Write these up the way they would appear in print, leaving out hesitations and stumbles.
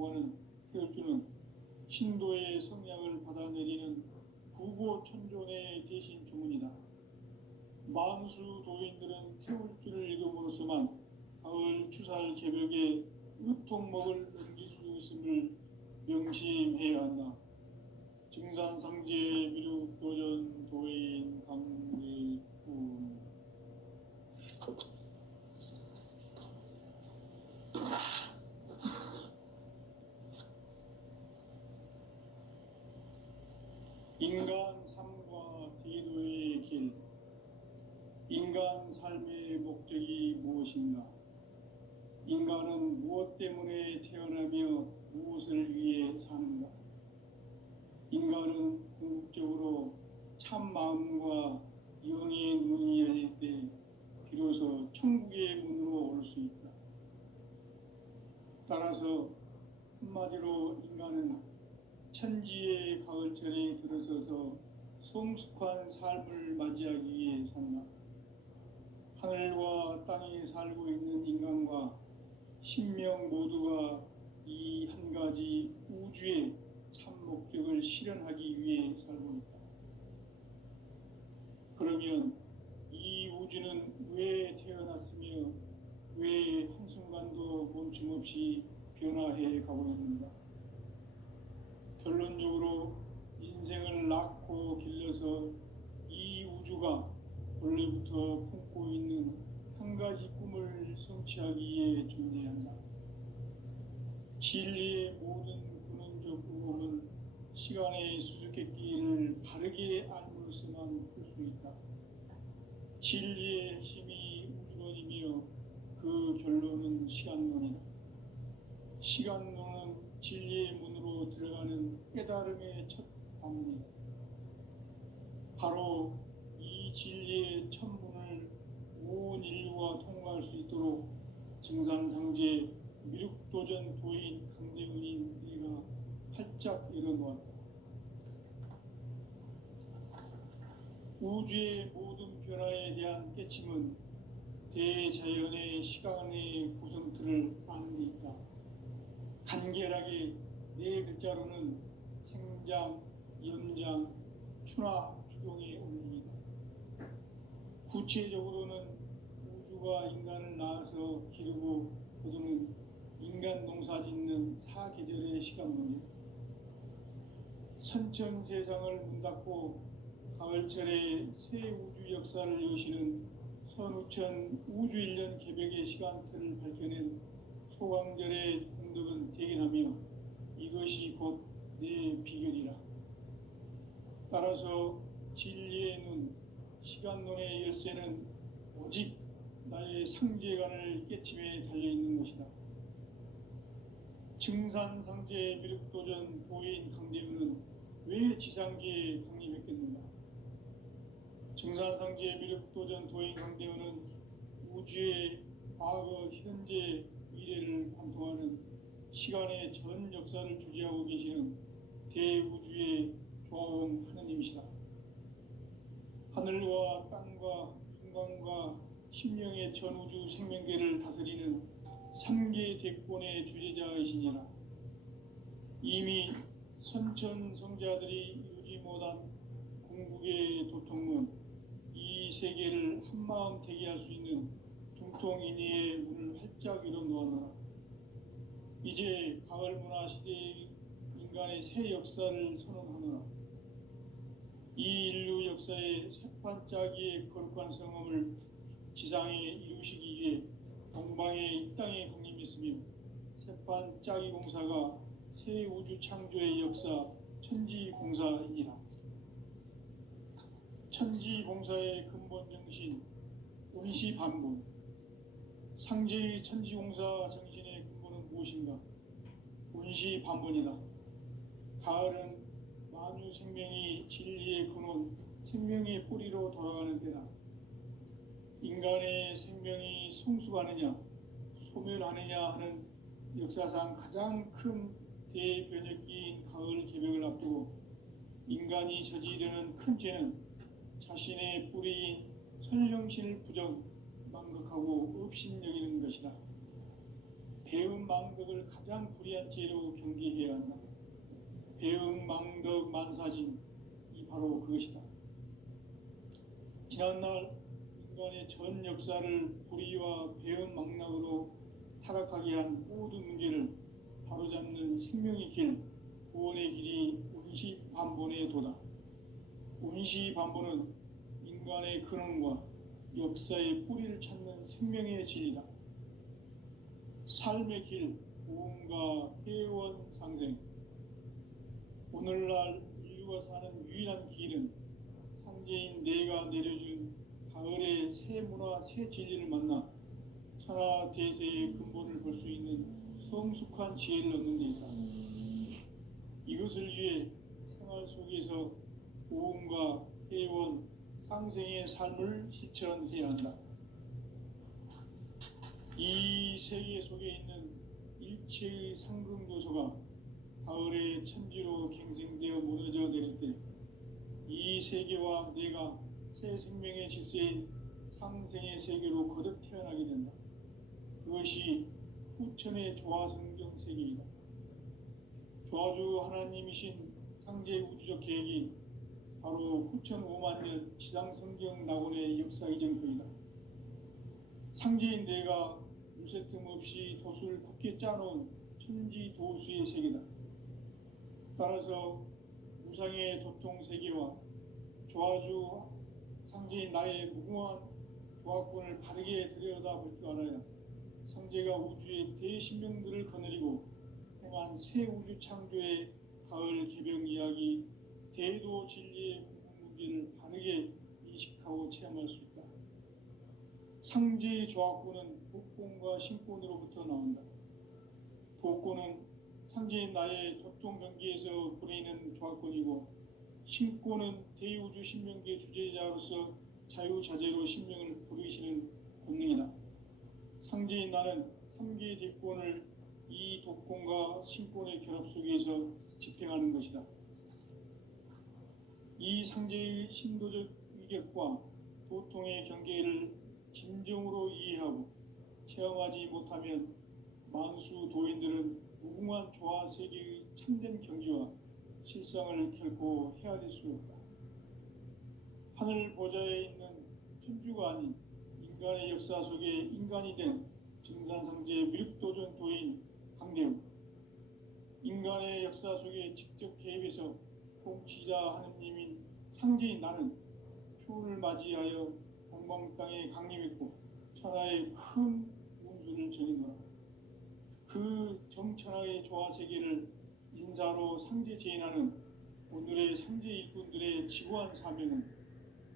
구하는 태울주는 신도의 성약을 받아내리는 부고천존의 대신 주문이다. 만수 도인들은 태울주를 읽음으로써만 가을 추살 개벽에 의통목을 넘길 수 있음을 명심해야 한다. 증산상제 미륵도전 도인 강대군. 인간 삶과 대도의 길. 인간 삶의 목적이 무엇인가? 인간은 무엇 때문에 태어나며 무엇을 위해 사는가? 인간은 궁극적으로 참 마음과 영의 눈이 열릴 때 비로소 천국의 문으로 올 수 있다. 따라서 한마디로 인간은 천지의 가을철에 들어서서 성숙한 삶을 맞이하기 위해 산다. 하늘과 땅에 살고 있는 인간과 신명 모두가 이 한 가지 우주의 참 목적을 실현하기 위해 살고 있다. 그러면 이 우주는 왜 태어났으며 왜 한순간도 멈춤없이 변화해 가고 있는가? 결론적으로 인생을 낳고 길러서 이 우주가 원래부터 품고 있는 한 가지 꿈을 성취하기 위해 존재한다. 진리의 모든 근원적 의혹은 시간의 수수께끼를 바르게 알므로서만 풀 수 있다. 진리의 핵심이 우주론이며 그 결론은 시간론이다. 시간론은 진리의 문으로 들어가는 깨달음의 첫 방문이다. 바로 이 진리의 첫 문을 온 인류가 통과할 수 있도록 증산상제 미륵도전 도인 강대훈인 내가 활짝 열어놓았다. 우주의 모든 변화에 대한 깨침은 대자연의 시간의 구성틀을 아는 데 있다. 간결하게 네 글자로는 생장, 연장, 추나 추동의 원리이다. 구체적으로는 우주가 인간을 낳아서 기르고 거두는 인간 농사 짓는 사계절의 시간론이다. 선천세상을 문 닫고 가을철에 새 우주 역사를 여시는 선우천 우주일년 개벽의 시간틀을 밝혀낸 소강절의 공덕은 대견하며 이것이 곧 내 비결이라. 따라서 진리의 눈, 시간론의 열쇠는 오직 나의 상제관을 깨침에 달려있는 것이다. 증산상제 미륵도전 도인 강대훈은 왜 지상계에 강림했겠는가? 증산상제 미륵도전 도인 강대훈은 우주의 과거, 현재, 미래를 관통하는 시간의 전 역사를 주재하고 계시는 대우주의 조화원 하느님이시다. 하늘과 땅과 인간과 심령의 전우주 생명계를 다스리는 3계 대권의 주재자이시니라. 이미 선천성자들이 이루지 못한 궁극의 도통문, 이 세계를 한마음 되게 할 수 있는 중통인의의 문을 활짝 열어놓았노라. 이제 가을 문화 시대의 인간의 새 역사를 선언하노라. 이 인류 역사의 새판짜기의 거룩한 성험을 지상에 이루시기 위해 동방의 이 땅에 강림했으며 새판짜기 공사가 새 우주 창조의 역사 천지공사이니라. 천지공사의 근본 정신 운시반분. 상제의 천지공사 정신의 근본은 무엇인가? 운시반분이다. 가을은 만유 생명이 진리의 근원, 생명의 뿌리로 돌아가는 때다. 인간의 생명이 성숙하느냐, 소멸하느냐 하는 역사상 가장 큰 대변혁기인 가을 개벽을 앞두고 인간이 저지르는 큰 죄는 자신의 뿌리인 선령신을 부정, 망각하고 업신여기는 것이다. 배은망덕을 가장 불의한 죄로 경계해야 한다. 배은망덕 만사진, 이 바로 그것이다. 지난날 인간의 전 역사를 불의와 배은망락으로 타락하게 한 모든 문제를 바로잡는 생명의 길, 구원의 길이 운시반본의 도다. 운시반본은 인간의 근원과 역사의 뿌리를 찾는 생명의 진리다. 삶의 길, 보험과 회원 상생. 오늘날 인류가 사는 유일한 길은 상제인 내가 내려준 가을의 새 문화, 새 진리를 만나 천하 대세의 근본을 볼 수 있는 성숙한 지혜를 얻는 데 있다. 이것을 위해 생활 속에서 보험과 회원, 상생의 삶을 실천해야 한다. 이 세계 속에 있는 일체의 상승도서가 가을의 천지로 갱생되어 무너져 내릴 때 이 세계와 내가 새 생명의 질서인 상생의 세계로 거듭 태어나게 된다. 그것이 후천의 조화성경 세계이다. 조화주 하나님이신 상제 우주적 계획이 바로 후천 5만년 지상성경 낙원의 역사 이정표이다. 상제인 내가 무쇠틈 없이 돛을 굳게 짜놓은 천지 도수의 세계다. 따라서 무상의 도통 세계와 조화주 상제인 나의 무궁한 조화권을 바르게 들여다볼 줄 알아야 상제가 우주의 대신명들을 거느리고 행한 새 우주 창조의 가을 개병 이야기, 대도 진리의 궁극 문제를 바르게 인식하고 체험할 수 있다. 상제의 조화권은 복권과 신권으로부터 나온다. 복권은 상제인 나의 도통 경계에서 부리는 조화권이고, 신권은 대우주 신명계 주제자로서 자유자재로 신명을 부르시는 본능이다. 상제인 나는 3개의 대권을 이 독권과 신권의 결합 속에서 집행하는 것이다. 이 상제의 신도적 위격과 도통의 경계를 진정으로 이해하고 체험하지 못하면 만수 도인들은 무궁한 조화 세계의 참된 경지와 실상을 결코 헤아릴 수 없다. 하늘 보좌에 있는 천주가 아닌 인간의 역사 속에 인간이 된 증산상제 미륵도전 도인 강대우, 인간의 역사 속에 직접 개입해서 통치자 하느님인 상제인 나는 추운을 맞이하여 동방 땅에 강림했고 천하의 큰 운수를 전해노라. 그 정천하의 조화 세계를 인사로 상제 제인하는 오늘의 상제 일꾼들의 지구한 사명은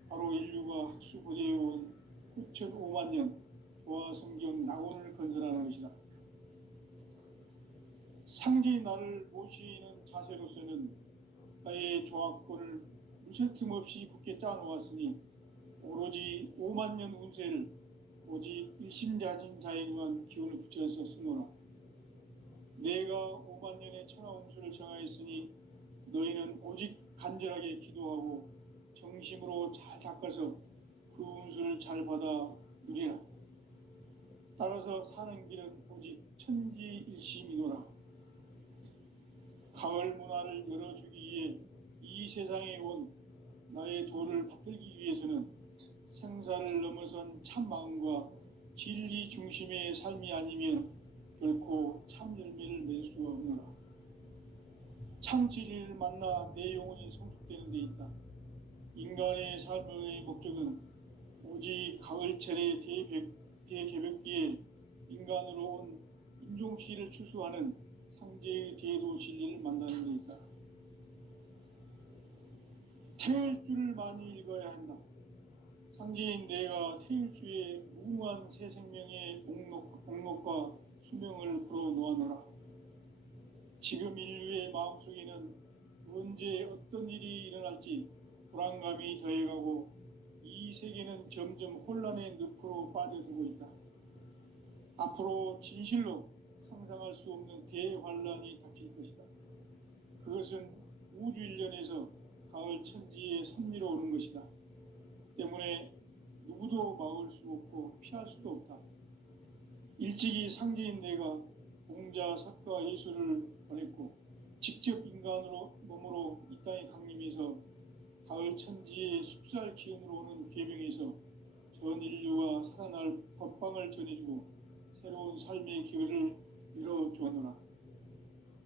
바로 인류가 학수 보재해온 9,500년 조화 성경 낙원을 건설하는 것이다. 상제인 나를 모시는 자세로서는 나의 조화권을 무쇠틈 없이 굳게 짜놓았으니 오로지 5만년 운세를 오직 일심자진 자에게만 기운을 붙여서 쓰노라. 내가 5만년의 천하 운수를 정하였으니 너희는 오직 간절하게 기도하고 정심으로 잘 닦아서 그 운수를 잘 받아 누리라. 따라서 사는 길은 오직 천지일심이노라. 가을 문화를 열어주기 위해 이 세상에 온 나의 도를 받들기 위해서는 생사를 넘어선 참마음과 진리 중심의 삶이 아니면 결코 참 열매를 맺을 수가 없노라. 참 진리를 만나 내 영혼이 성숙되는 데 있다. 인간의 삶의 목적은 오직 가을철의 대개벽기에 인간으로 온 인종시를 추수하는 상제의 대도 진리를 만나는 데 있다. 태일주를 많이 읽어야 한다. 상제인 내가 태일주의 무궁한 새 생명의 목록과 수명을 풀어놓아노라. 지금 인류의 마음속에는 언제 어떤 일이 일어날지 불안감이 더해가고 이 세계는 점점 혼란의 늪으로 빠져들고 있다. 앞으로 진실로 상상할 수 없는 대환란이 닥칠 것이다. 그것은 우주 일련에서 가을 천지에 선미로 오는 것이다. 때문에 누구도 막을 수 없고 피할 수도 없다. 일찍이 상제인 내가 천지와 색과 예수를 보냈고 직접 인간으로 몸으로 이 땅에 강림해서 가을 천지의 숙살 기운으로 오는 계명에서 전 인류가 살아날 법방을 전해주고 새로운 삶의 기회를 열어주었노라.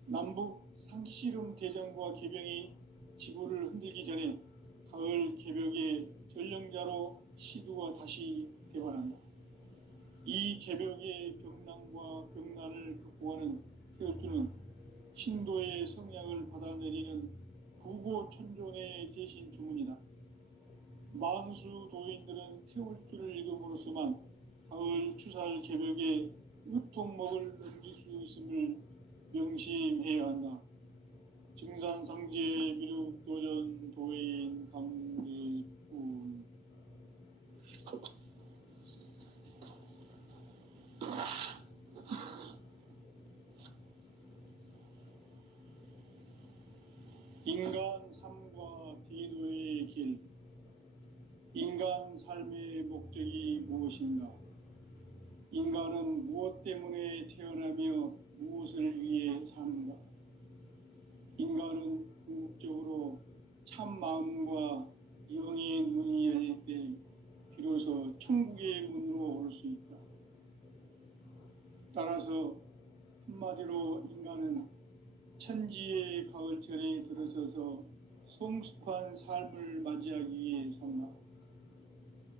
남북 상씨름 대전과 계병이 지구를 흔들기 전에 가을 개벽의 전령자로 시두가 다시 대발한다. 이 개벽의 병난과 병난을 극복하는 태울주는 신도의 성향을 받아내리는 구고천존의 대신 주문이다. 만수 도인들은 태울주를 읽음으로써만 가을 추살 개벽의 의통목을 넘길 수 있음을 명심해야 한다. 증산상제 미륵도전 도인 강대군. 인간 삶과 대도의 길. 인간 삶의 목적이 무엇인가? 인간은 무엇 때문에 태어나며 무엇을 위해 사는가? 인간은 궁극적으로 참 마음과 영의 눈이 열릴 때 비로소 천국의 문으로 올 수 있다. 따라서 한마디로 인간은 천지의 가을철에 들어서서 성숙한 삶을 맞이하기 위해 산다.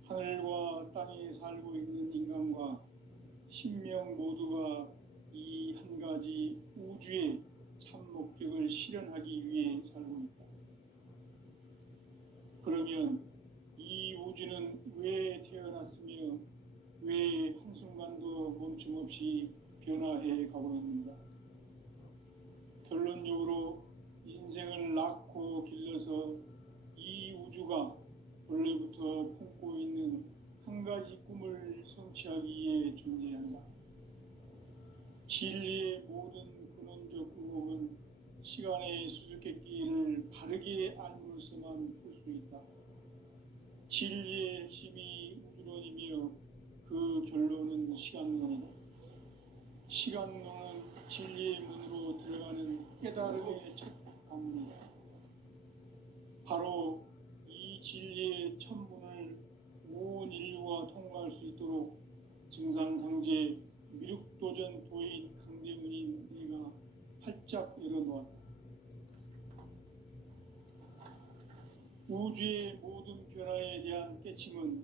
하늘과 땅에 살고 있는 인간과 신명 모두가 이 한 가지 우주의 참 목적을 실현하기 위해 살고 있다. 그러면 이 우주는 왜 태어났으며 왜 한순간도 멈춤없이 변화해 가고 있는가? 결론적으로 인생을 낳고 길러서 이 우주가 원래부터 품고 있는 한 가지 꿈을 성취하기 위해 존재한다. 진리의 모든 근원적 의혹은 시간의 수수께끼를 바르게 알므로서만 풀 수 있다. 진리의 핵심이 우주론이며 그 결론은 시간론이다. 시간론은 진리의 문으로 들어가는 깨달음의 첫 방문이다. 바로 이 진리의 첫 문을 온 인류가 통과할 수 있도록 증산상제 미륵도전 도인 강대문인 내가 활짝 열어놓았다. 우주의 모든 변화에 대한 깨침은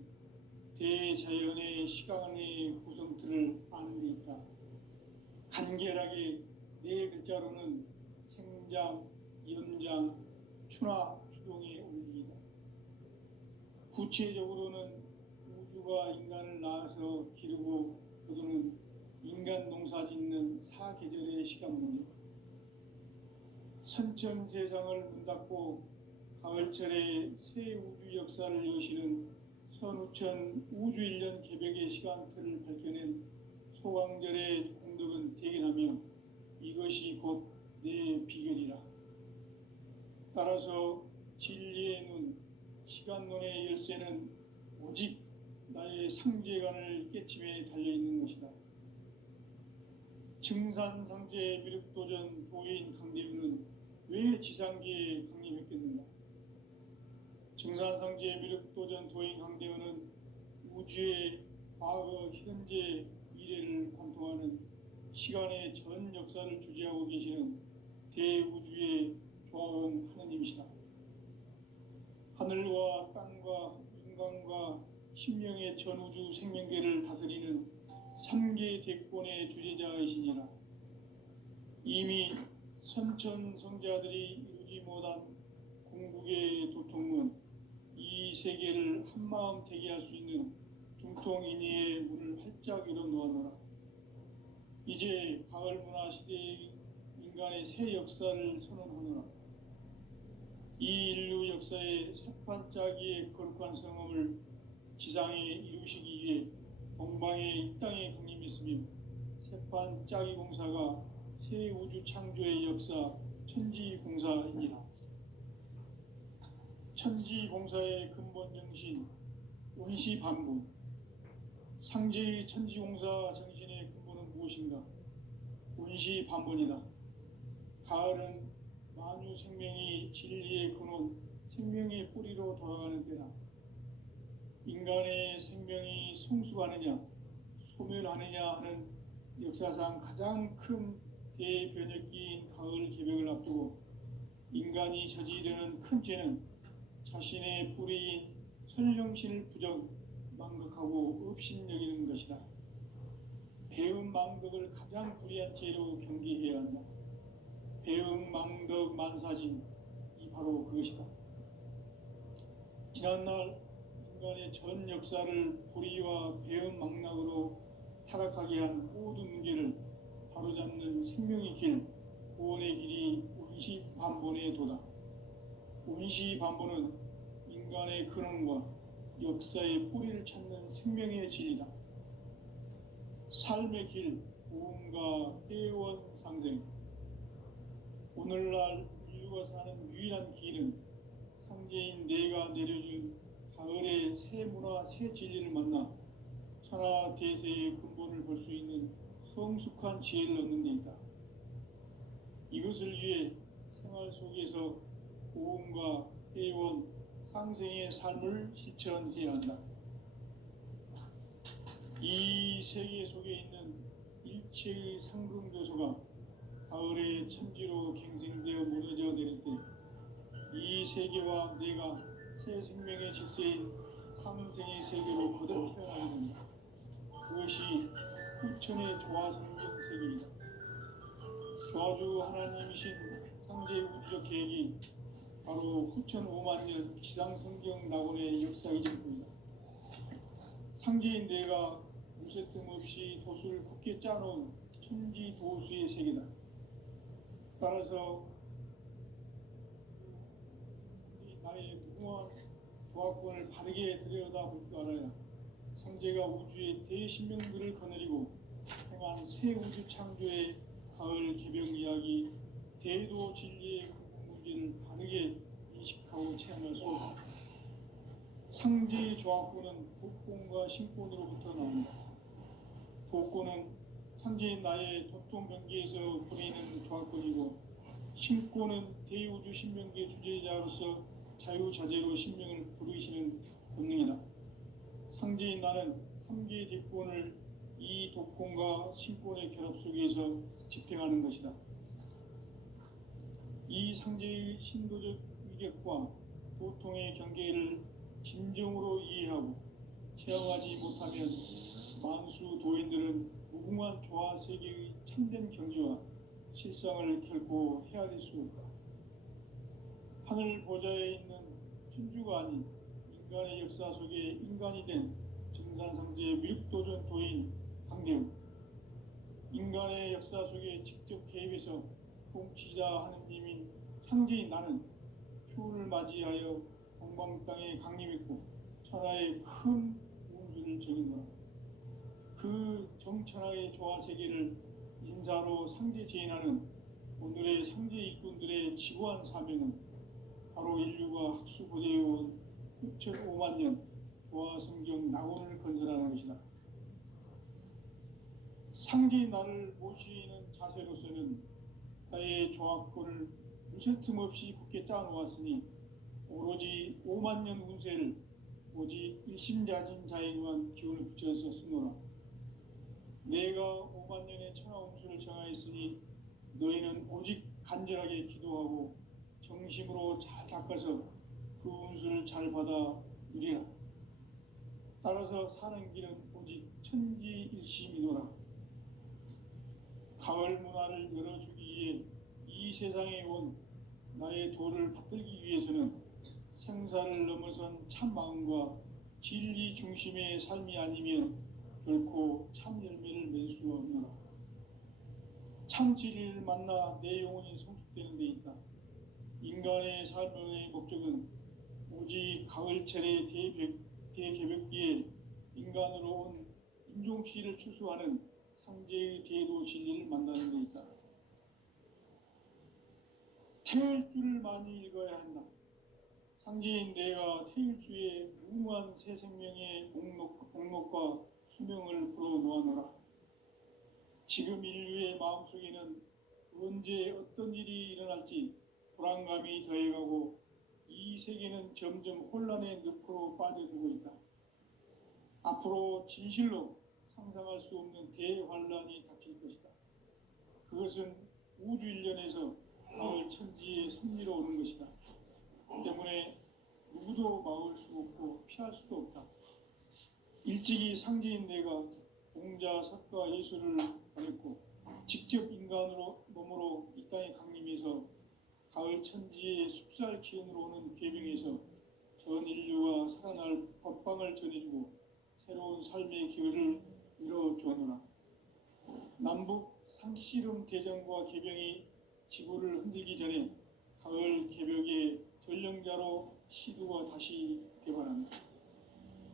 대자연의 시간의 구성틀을 아는 데 있다. 간결하게 네 글자로는 생장, 연장, 추나 추동의 원리이다. 구체적으로는 우주가 인간을 낳아서 기르고 거두는 인간 농사 짓는 사계절의 시간 문제. 선천 세상을 문 닫고 가을철에 새 우주 역사를 여시는 선우천 우주 1년 개벽의 시간틀을 밝혀낸 소강절의 공덕은 대견하며 이것이 곧 내 비결이라. 따라서 진리의 눈, 시간론의 열쇠는 오직 나의 상제관을 깨침에 달려있는 것이다. 증산상제 미륵도전 도인 강대문은 왜 지상계에 강림했겠는가? 증산상제 미륵도전 도인 강대문은 우주의 과거, 현재, 미래를 관통하는 시간의 전 역사를 주재하고 계시는 대우주의 조화원 하느님이시다. 하늘과 땅과 인간과 신명의 전우주 생명계를 다스리는 3계 대권의 주재자이시니라. 이미 선천 성자들이 이루지 못한 궁극의 도통문, 이 세계를 한마음 되게 할 수 있는 중통인의의 문을 활짝 열어놓아노라. 이제 가을 문화 시대의 인간의 새 역사를 선언하노라. 이 인류 역사의 새반짝이의 거룩한 성험을 지상에 이루시기 위해 동방에 이 땅에 강림했으며 새반짝이 공사가 새 우주 창조의 역사 천지공사이니라. 천지공사의 근본 정신 원시반복. 상제의 천지공사 정신의 근본은 무엇인가? 운시 반문이다. 가을은 만유 생명이 진리의 근원, 생명의 뿌리로 돌아가는 때다. 인간의 생명이 성숙하느냐, 소멸하느냐 하는 역사상 가장 큰 대변혁기인 가을 개벽을 앞두고 인간이 저지르는 큰 죄는 자신의 뿌리인 선령신을 부정, 망각하고 업신여기는 것이다. 배음 망덕을 가장 불의한 죄로 경계해야 한다. 배음 망덕 만사진, 이 바로 그것이다. 지난날 인간의 전 역사를 불의와 배음 망락으로 타락하게 한 모든 문제를 바로잡는 생명의 길, 구원의 길이 운시반본의 도다. 운시반본은 인간의 근원과 역사의 뿌리를 찾는 생명의 진리다. 삶의 길, 고음과 회원 상생. 오늘날 인류가 사는 유일한 길은 상제인 내가 내려준 가을의 새 문화, 새 진리를 만나 천하 대세의 근본을 볼 수 있는 성숙한 지혜를 얻는 데 있다. 이것을 위해 생활 속에서 고음과 회원, 상생의 삶을 실천해야 한다. 이 세계 속에 있는 일체의 상승교소가 가을의 천지로 갱생되어 무너져 내릴 때 이 세계와 내가 새 생명의 질서인 상생의 세계로 거듭 태어나게 된다. 그것이 후천의 조화성경 세계이다. 조화주 하나님이신 상제의 우주적 계획이 바로 후천 5만 년 지상성경 낙원의 역사이실 뿐이다. 상제인 내가 무쇠 틈 없이 도수를 굳게 짜놓은 천지 도수의 세계다. 따라서 나의 무궁한 조합권을 바르게 들여다볼 줄 알아야 성제가 우주의 대신명들을 거느리고 행한 새 우주 창조의 가을 개벽 이야기, 대도 진리의 문제를 바르게 인식하고 체험할 수 있다. 상제의 조합권은 독권과 신권으로부터 나온다. 독권은 상제인 나의 도통변기에서 부리는 조합권이고, 신권은 대우주 신명계 주제자로서 자유자재로 신명을 부르시는 본능이다. 상제인 나는 3개의 뒷권을 이 독권과 신권의 결합 속에서 집행하는 것이다. 이 상제의 신도적 위격과 도통의 경계를 진정으로 이해하고 체험하지 못하면 만수 도인들은 무궁한 조화 세계의 참된 경지와 실상을 결코 헤아릴 수 없다. 하늘 보좌에 있는 천주가 아닌 인간의 역사 속에 인간이 된 증산상제의 미륵도전 도인 강대훈, 인간의 역사 속에 직접 개입해서 통치자 하느님인 상제인 나는 추후를 맞이하여 동방 땅에 강림했고 천하의 큰 운수를 적인다. 그 정천하의 조화 세계를 인사로 상제 제인하는 오늘의 상제 일꾼들의 지구한 사명은 바로 인류가 학수고대해온 6,5만 년 조화 성경 낙원을 건설하는 것이다. 상제인 나를 모시는 자세로서는 나의 조합권을 무쇠 틈 없이 굳게 짜놓았으니 오로지 5만 년 운세를 오직 일심자진 자에게만 기운을 붙여서 쓰노라. 내가 5만 년의 천하 운수를 정하였으니 너희는 오직 간절하게 기도하고 정심으로 잘 닦아서 그 운수를 잘 받아 누리라. 따라서 사는 길은 오직 천지일심이노라. 가을 문화를 열어주기 위해 이 세상에 온 나의 도를 받들기 위해서는 생사를 넘어선 참 마음과 진리 중심의 삶이 아니면 결코 참 열매를 맺을 수 없노라. 참 진리를 만나 내 영혼이 성숙되는 데 있다. 인간의 삶의 목적은 오직 가을철의 대개벽기에 인간으로 온 인종시를 추수하는 상제의 대도 진리를 만나는 데 있다. 태일주를 많이 읽어야 한다. 상제인 내가 태일주의 무궁한 새 생명의 목록과 수명을 풀어 놓아노라. 지금 인류의 마음속에는 언제 어떤 일이 일어날지 불안감이 더해가고 이 세계는 점점 혼란의 늪으로 빠져들고 있다. 앞으로 진실로 상상할 수 없는 대환란이 닥칠 것이다. 그것은 우주 일련에서 가을 천지의 섭리로 오는 것이다. 때문에 누구도 막을 수 없고 피할 수도 없다. 일찍이 상제인 내가 공자, 석가, 예수를 보냈고 직접 인간으로 몸으로 이 땅에 강림해서 가을 천지의 숲살 기운으로 오는 계명에서 전 인류와 살아날 법방을 전해주고 새로운 삶의 기회를 이뤄주노라. 남북 상씨름 대전과 개병이 지구를 흔들기 전에 가을 개벽의 전령자로 시두가 다시 되관한다.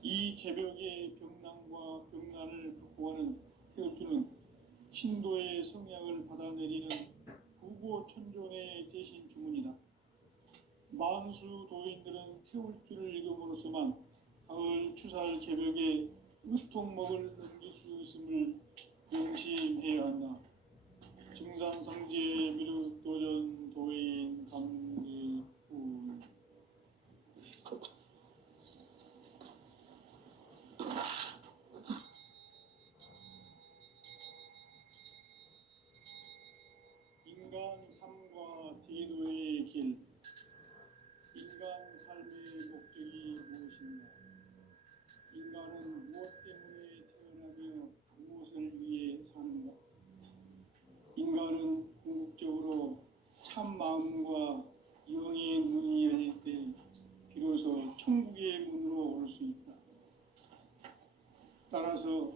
이 개벽의 병난과 병난을 극복하는 태울주는 신도의 성향을 받아내리는 부고천존의 대신 주문이다. 만수 도인들은 태울주를 읽음으로써만 가을 추살 개벽에 으통먹을 넘길 수 있음을 명심해야 한다. 증산상제 미륵도전 도인 강제후. 인간 삶과 대도의 길. 인간 삶의 목적이 무엇인가? 인간은 무엇 때문에 태어나며 무엇을 위해 사는가? 인간은 궁극적으로 참 마음과 영의 문이 열릴 때 비로소 천국의 문으로 올 수 있다. 따라서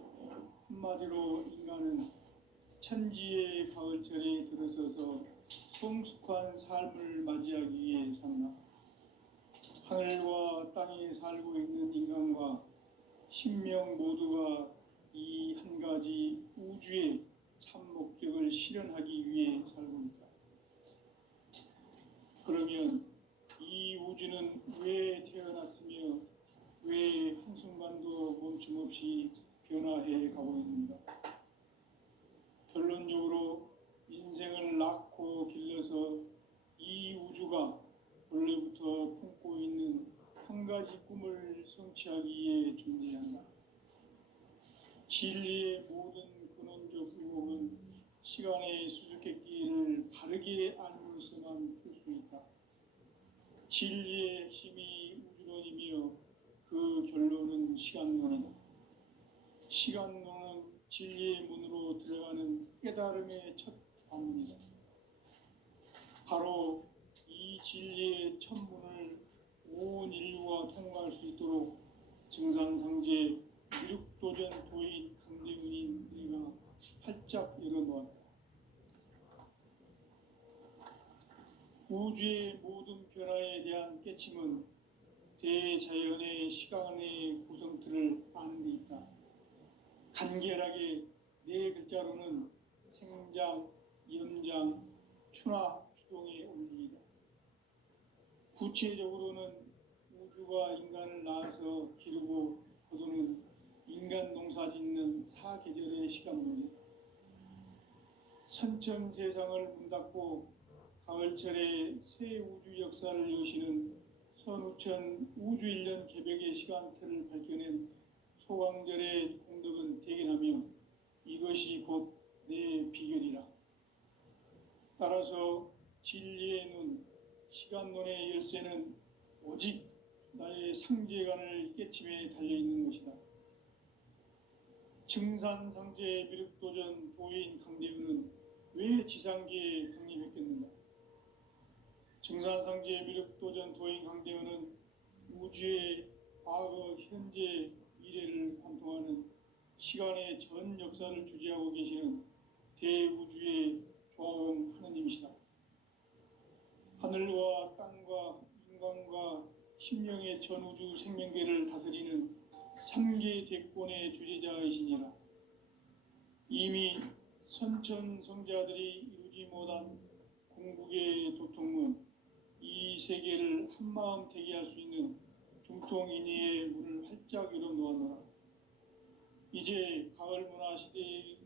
한마디로 인간은 천지의 가을철에 들어서서 성숙한 삶을 맞이하기 위해 산다. 하늘과 땅에 살고 있는 인간과 신명 모두가 이 한 가지 우주의 참 목적을 실현하기 위해 살고 있다. 그러면 이 우주는 왜 태어났으며 왜 한순간도 멈춤없이 변화해 가고 있는가? 결론적으로 인생을 낳고 길러서 이 우주가 원래부터 품고 있는 한 가지 꿈을 성취하기 위해 존재한다. 진리의 모든 근원적 의혹은 시간의 수수께끼를 바르게 알므로서만 풀 수 있다. 진리의 핵심이 우주론이며 그 결론은 시간론이다. 시간론은 진리의 문으로 들어가는 깨달음의 첫 관문이다. 바로 이 진리의 첫 문을 온 인류가 통과할 수 있도록 증산상제 미륵도전 도인 강대훈인 내가 활짝 열어놓았다. 우주의 모든 변화에 대한 깨침은 대자연의 시간의 구성틀을 아는 데 있다. 간결하게 네 글자로는 생장, 연장, 추나 추동의 원리이다. 구체적으로는 우주가 인간을 낳아서 기르고 거두는 인간 농사 짓는 사계절의 시간 문제. 선천 세상을 문 닫고 가을철에 새 우주 역사를 여시는 선우천 우주일년 개벽의 시간틀을 밝혀낸 소강절의 공덕은 대견하며 이것이 곧 내 비결이라. 따라서 진리의 눈, 시간론의 열쇠는 오직 나의 상제관을 깨침에 달려있는 것이다. 증산상제 미륵도전 도인 강대훈은 왜 지상계에 강림했겠는가? 증산상제 미륵도전 도인 강대훈은 우주의 과거, 현재, 미래를 관통하는 시간의 전 역사를 주재하고 계시는 대우주의 조화원 하느님이시다. 하늘과 땅과 인간과 심령의 전우주 생명계를 다스리는 삼계 대권의 주재자이시니라. 이미 선천성자들이 이루지 못한 궁극의 도통문, 이 세계를 한마음 되게 할 수 있는 중통인의의 문을 활짝 열어놓았노라. 이제 가을 문화 시대의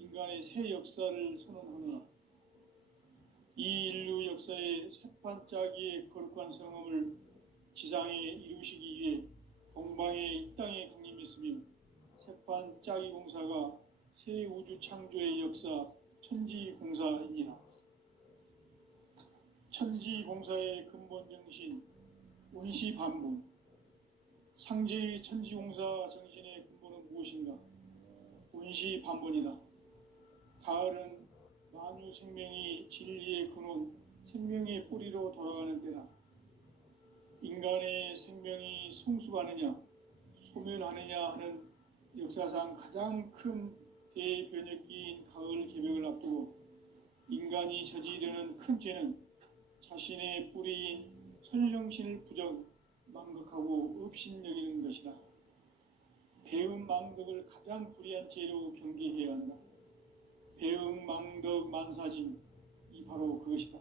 인간의 새 역사를 선언하노라. 이 인류 역사의 새판짜기의 거룩한 성음을 지상에 이루시기 위해 동방에 이 땅에 강림했으며 새판짜기 공사가 새 우주 창조의 역사 천지공사이니라. 천지공사의 근본 정신 운시반본. 상제의 천지공사 정신의 근본은 무엇인가? 운시반본이다. 가을은 만유 생명이 진리의 근원, 생명의 뿌리로 돌아가는 때다. 인간의 생명이 성숙하느냐, 소멸하느냐 하는 역사상 가장 큰 대변혁기인 가을 개벽을 앞두고 인간이 저지르는 큰 죄는 자신의 뿌리인 선령신을 망각하고 업신여기는 것이다. 배음 망덕을 가장 불의한 죄로 경계해야 한다. 배음 망덕 만사짐이 바로 그것이다.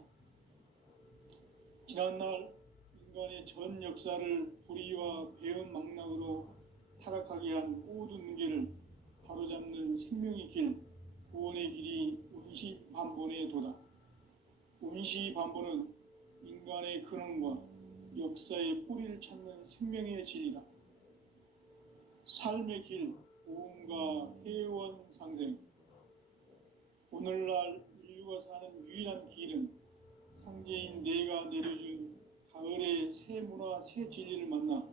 지난날 인간의 전 역사를 불의와 배음 망락으로 타락하게 한 모든 문제를 바로잡는 생명의 길, 구원의 길이 운시반본의 도다. 운시반본은 인간의 근원과 역사의 뿌리를 찾는 생명의 진리다. 삶의 길, 오음과 회원 상생. 오늘날 인류가 사는 유일한 길은 상제인 내가 내려준 가을의 새 문화, 새 진리를 만나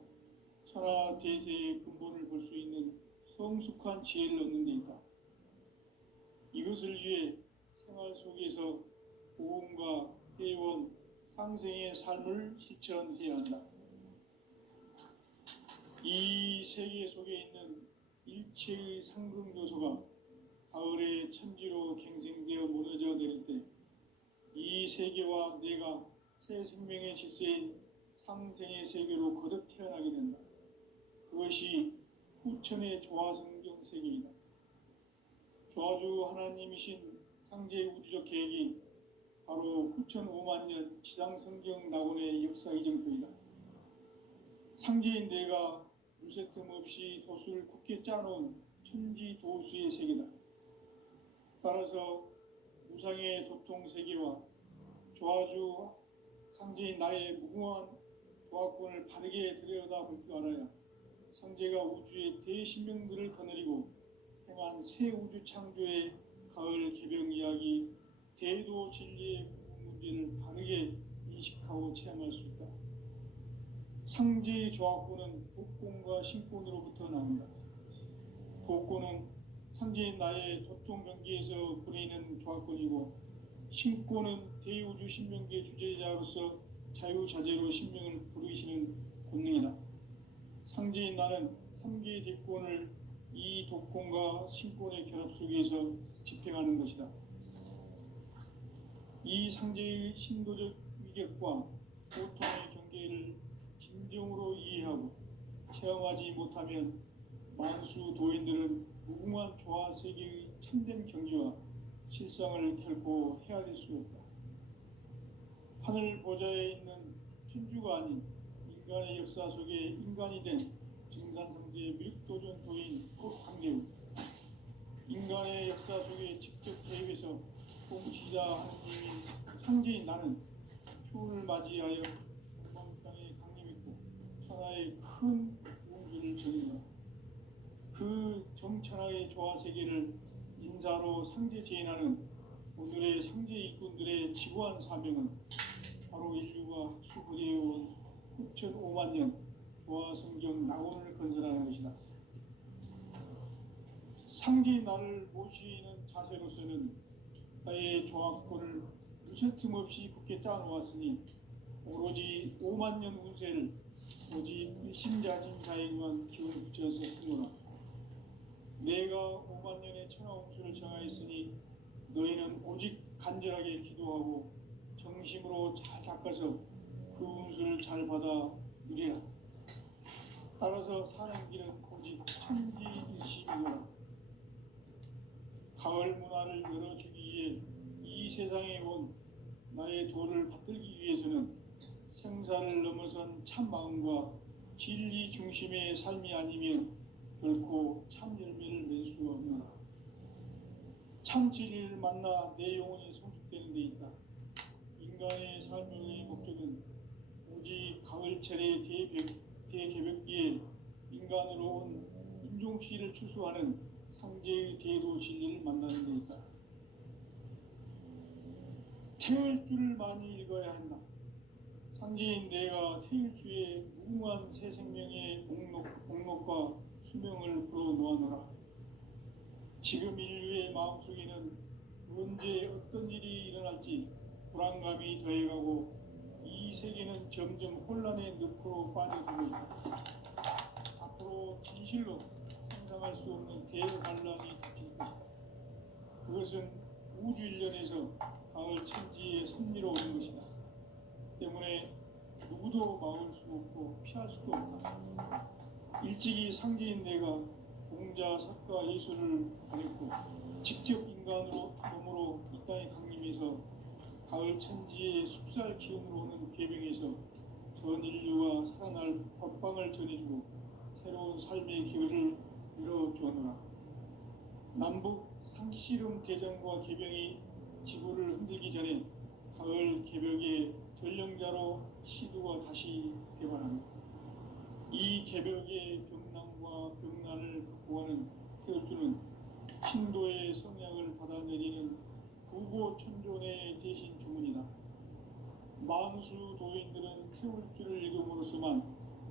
천하 대세의 근본을 볼 수 있는 성숙한 지혜를 얻는 데 있다. 이것을 위해 생활 속에서 오음과 회원, 상생의 삶을 실천해야 한다. 이 세계 속에 있는 일체의 상승조소가 가을의 천지로 갱생되어 무너져 내릴 때 이 세계와 내가 새 생명의 질서인 상생의 세계로 거듭 태어나게 된다. 그것이 후천의 조화성경 세계이다. 조화주 하나님이신 상제의 우주적 계획이 바로 후천 5만 년 지상성경 낙원의 역사 이정표이다. 상제인 내가 물새 틈 없이 도수를 굳게 짜놓은 천지도수의 세계다. 따라서 무상의 도통 세계와 조화주 상제인 나의 무궁한 조화권을 바르게 들여다볼 줄 알아야 상제가 우주의 대신명들을 거느리고 행한 새 우주 창조의 가을 개벽 이야기, 대도 진리의 문제를 바르게 인식하고 체험할 수 있다. 상제의 조화권은 복권과 신권으로부터 나온다. 복권은 상제인 나의 도통 경계에서 부리는 조화권이고, 신권은 대우주 신명계 주제자로서 자유자재로 신명을 부르시는 권능이다. 상제인 나는 3개의 대권을 이 독권과 신권의 결합 속에서 집행하는 것이다. 이 상제의 신도적 위격과 고통의 경계를 진정으로 이해하고 체험하지 못하면 만수 도인들은 무궁한 조화 세계의 참된 경지와 실상을 결코 헤아릴 수 없다. 하늘 보좌에 있는 천주가 아닌 인간의 역사 속에 인간이 된 증산상제의 밀도전 도인 강대우, 인간의 역사 속에 직접 개입해서 공치자 하느님인 상제인 나는 추운을 맞이하여 동방 땅에 강림했고 천하의 큰 우주를 정의하라. 그 정천하의 조화 세계를 인사로 상제 재현하는 오늘의 상제 일꾼들의 지구한 사명은 바로 인류가 학수부대해온 후천 5만 년 조화 성경 낙원을 건설하는 것이다. 상제의 나를 모시는 자세로서는 나의 조화권을 무쇠 틈 없이 굳게 짜놓았으니 오로지 5만 년 운세를 오직 일심자진 자에게만 기운을 붙여서 쓰노라. 내가 5만 년의 천하홍수를 정하였으니 너희는 오직 간절하게 기도하고 정심으로 잘 닦아서 그 운수를 잘 받아 누리라. 따라서 사는 길은 오직 천지일심이더라. 가을 문화를 열어주기 위해 이 세상에 온 나의 도를 받들기 위해서는 생사를 넘어선 참마음과 진리 중심의 삶이 아니면 결코 참 열매를 맺을 수 없노라. 참 진리를 만나 내 영혼이 성숙되는 데 있다. 인간의 삶의 목적은 오직 가을철의 대개벽기에 인간으로 온 인종씨를 추수하는 상제의 대도 진리를 만나는 데 있다. 태을 줄을 많이 읽어야 한다. 상제인 내가 태일주의 무궁한 새 생명의 목록과 수명을 풀어놓아노라. 지금 인류의 마음속에는 언제 어떤 일이 일어날지 불안감이 더해가고 이 세계는 점점 혼란의 늪으로 빠져들고 있다. 앞으로 진실로 상상할 수 없는 대환란이 닥칠 것이다. 그것은 우주 일련에서 가을 천지의 섭리로 오는 것이다. 때문에 누구도 막을 수 없고 피할 수도 없다. 일찍이 상제인 내가 공자, 석가, 예술을 가렸고 직접 인간으로 몸으로 이 땅에 강림해서 가을 천지의 숲살 기운으로 오는 궤병에서 전 인류가 살아날 법방을 전해주고 새로운 삶의 기회를 열어주었노라. 남북 상씨름 대전과 개병이 지구를 흔들기 전에 가을 개벽의 전령자로 시두가 다시 개발합니다. 이 개벽의 병난과 병난을 극복하는 태울주는 신도의 성약을 받아내리는 부고천존의 대신 주문이다. 만수 도인들은 태울주를 읽음으로써만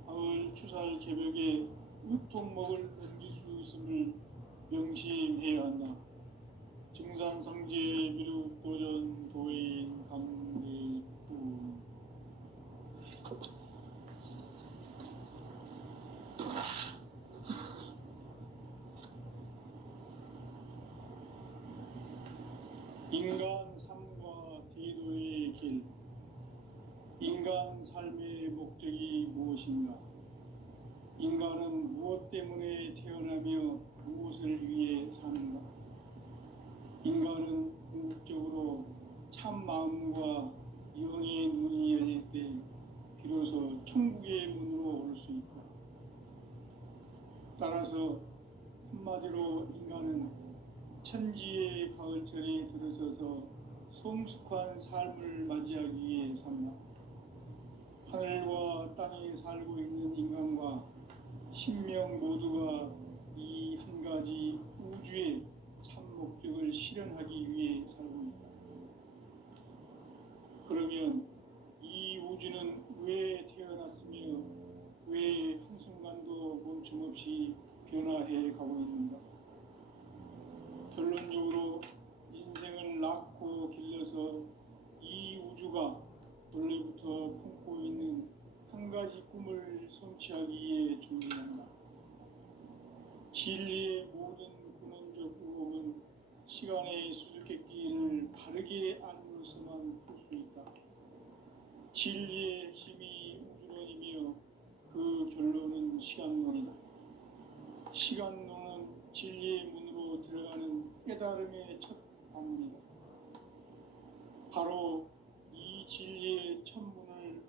가을 추살 개벽의 의통목을 넘길 수 있음을 명심해야 한다. 증산성제 미륵도전 도인 강대구 인간 삶과 대도의 길. 인간 삶의 목적이 무엇인가? 인간은 무엇 때문에 태어나며 무엇을 위해 사는가? 인간은 궁극적으로 참 마음과 영의 문이 열릴 때 비로소 천국의 문으로 올 수 있다. 따라서 한마디로 인간은 천지의 가을철에 들어서서 성숙한 삶을 맞이하기 위해 산다. 하늘과 땅에 살고 있는 인간과 신명 모두가 이 한 가지 우주의 참 목적을 실현하기 위해 살고 있다. 그러면 이 우주는 왜 태어났으며 왜 한순간도 멈춤없이 변화해 가고 있는가? 결론적으로 인생을 낳고 길러서 이 우주가 원래부터 품고 있는 한 가지 꿈을 성취하기 위해 준비한다. 진리의 모든 근원적 의혹은 시간의 수수께끼를 바르게 알므로서만 풀 수 있다. 진리의 핵심이 우주론이며 그 결론은 시간론이다. 시간론은 진리의 문으로 들어가는 깨달음의 첫 방문이다. 바로 이 진리의 첫 문을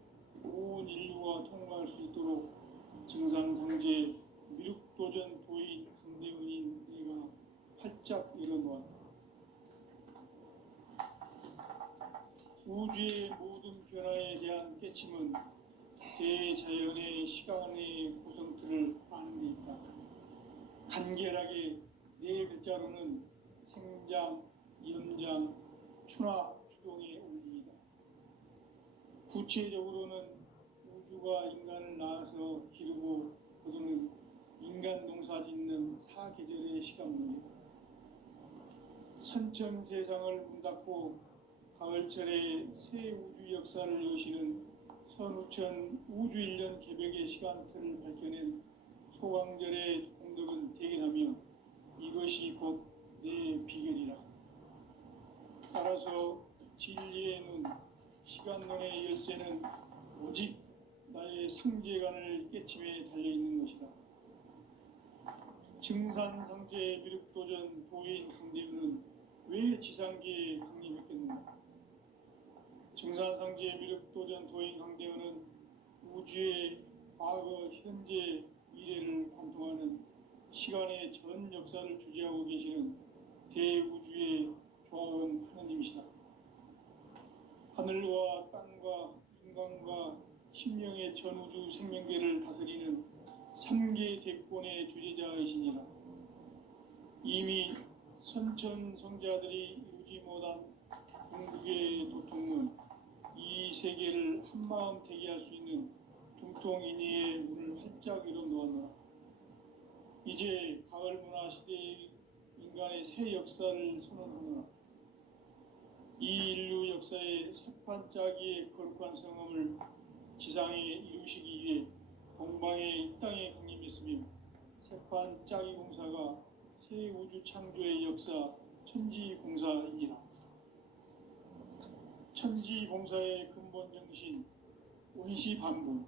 온 인류가 통과할 수 있도록 증산상제 미륵도전 도인 강대훈인 내가 활짝 열어놓았다. 우주의 모든 변화에 대한 깨침은 대자연의 시간의 구성틀을 아는 데 있다. 간결하게 네 글자로는 생장, 염장, 추나 추동의 원리이다. 구체적으로는 우주가 인간을 낳아서 기르고 거두는 인간 농사 짓는 사계절의 시간 문제다. 선천 세상을 문 닫고 가을철에 새 우주 역사를 여시는 선우천 우주일년 개벽의 시간틀을 밝혀낸 소강절의 공덕은 대견하며 이것이 곧 내 비결이라. 따라서 진리의 눈, 시간론의 열쇠는 오직 나의 상제관을 깨침에 달려있는 것이다. 증산상제 미륵도전 도인 강대훈은 왜 지상계에 강림했겠는가? 증산상제 미륵도전 도인 강대훈은 우주의 과거, 현재, 미래를 관통하는 시간의 전 역사를 주재하고 계시는 대우주의 조화원 하느님이시다. 하늘과 땅과 인간과 심령의 전우주 생명계를 다스리는 삼계 대권의 주제자이시니라. 이미 선천성자들이 이루지 못한 궁극의 도통은 이 세계를 한마음 되게 할 수 있는 중통인의의 문을 활짝 열어 놓았노라. 이제 가을 문화 시대의 인간의 새 역사를 선언하노라. 이 인류 역사의 새판짜기의 거룩한 성함을 지상에 이루시기 위해 동방의 이 땅에 강림했으며 새판짜기 공사가 새 우주 창조의 역사 천지공사이니라. 천지공사의 근본 정신 원시반본.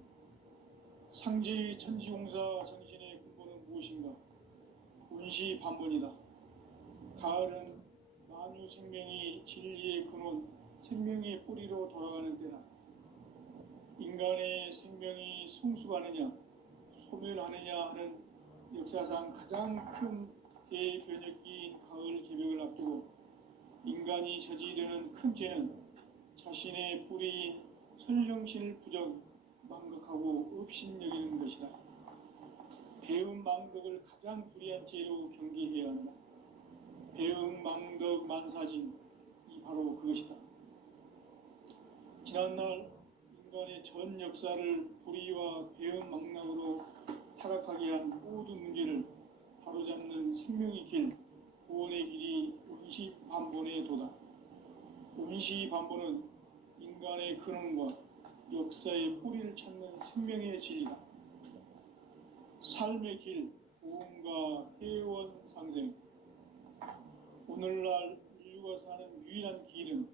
상제의 천지공사 정신의 근본은 무엇인가? 원시반본이다. 가을은 만유 생명이 진리의 근원, 생명의 뿌리로 돌아가는 때다. 인간의 생명이 성숙하느냐, 소멸하느냐 하는 역사상 가장 큰 대변혁기인 가을 개벽을 앞두고 인간이 저지르는 큰 죄는 자신의 뿌리인 설령신을 부정, 망각하고 업신여기는 것이다. 배음 망덕을 가장 불의한 죄로 경계해야 한다. 배음 망덕 만사진이 바로 그것이다. 지난날 인간의 전 역사를 불의와 배음 망락으로 타락하게 한 모든 문제를 바로잡는 생명의 길, 구원의 길이 원시반본의 도다. 원시반본은 인간의 근원과 역사의 뿌리를 찾는 생명의 진리다. 삶의 길, 보험과 회원 상생. 오늘날 인류가 사는 유일한 길은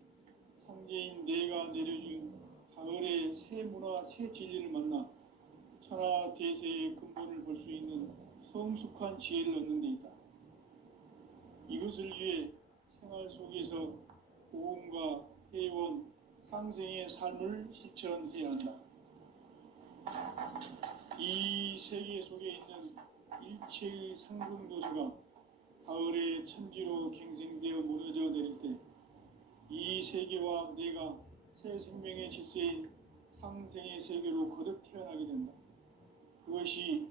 상제인 내가 내려준 가을의 새 문화, 새 진리를 만나 천하 대세의 근본을 볼 수 있는 성숙한 지혜를 얻는 데 있다. 이것을 위해 생활 속에서 보험과 회원, 상생의 삶을 실천해야 한다. 이 세계 속에 있는 일체의 상승도시가 가을의 천지로 갱생되어 무너져 내릴 때 이 세계와 내가 새 생명의 질서인 상생의 세계로 거듭 태어나게 된다. 그것이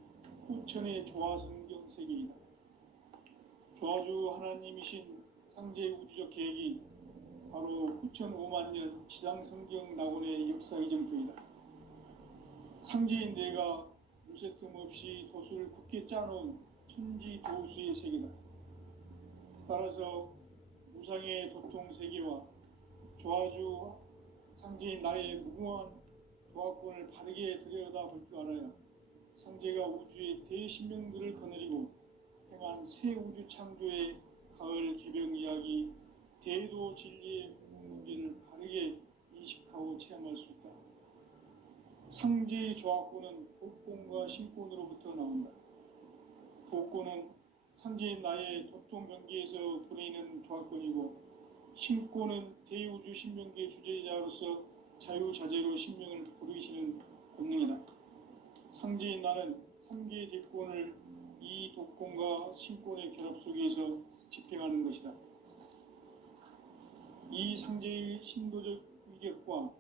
후천의 조화성경 세계이다. 조화주 하나님이신 상제 우주적 계획이 바로 후천 5만년 지상성경 낙원의 역사 이정표이다. 상제인 내가 요새 틈 없이 도수를 굳게 짜놓은 천지 도수의 세계다. 따라서 무상의 도통 세계와 조화주 상제인 나의 무궁한 조화권을 바르게 들여다볼 줄 알아야 상제가 우주의 대신명들을 거느리고 행한 새 우주 창조의 가을 개벽 이야기, 대도 진리의 문제를 바르게 인식하고 체험할 수 있다. 상제의 조화권은 복권과 신권으로부터 나온다. 복권은 상제인 나의 도통 경계에서 부리는 조화권이고, 신권은 대우주 신명계 주제자로서 자유자재로 신명을 부르시는 본능이다. 상제인 나는 3개의 대권을 이 독권과 신권의 결합 속에서 집행하는 것이다. 이 상제의 신도적 위격과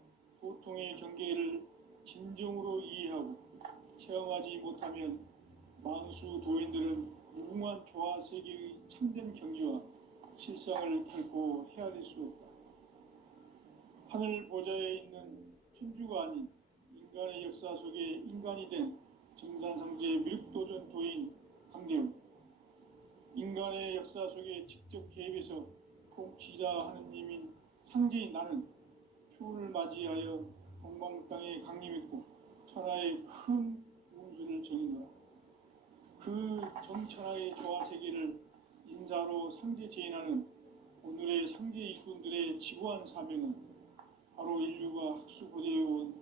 도통의 경계를 진정으로 이해하고 체험하지 못하면 만수 도인들은 무궁한 조화 세계의 참된 경지와 실상을 결코 헤아릴 수 없다. 하늘 보좌에 있는 천주가 아닌 인간의 역사 속에 인간이 된 정산상제 밀도전 도인 강대우, 인간의 역사 속에 직접 개입해서 통치자 하느님인 상제인 나는 추운을 맞이하여 동방 땅에 강림했고 천하의 큰 운수를 정인노라. 그 정천하의 조화 세계를 인사로 상제 제인하는 오늘의 상제 일꾼들의 지구한 사명은 바로 인류가 학수고대해온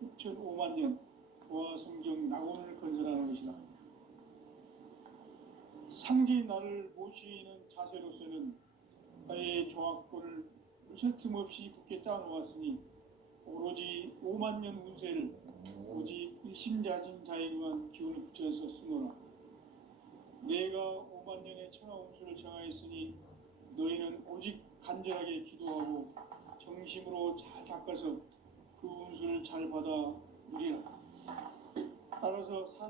6,500만 년 조화 성경 낙원을 건설하는 것이다. 상제인 나를 모시는 자세로서는 나의 조화권을 무쇠 틈 없이 굳게 짜놓았으니 오로지 5만 년 운세를 오직 일심자진 자에 의한 기운을 붙여서 쓰노라. 내가 5만 년의 천하 운수를 정하였으니 너희는 오직 간절하게 기도하고 정심으로 잘 닦아서 그 운수를 잘 받아 누리라. 따라서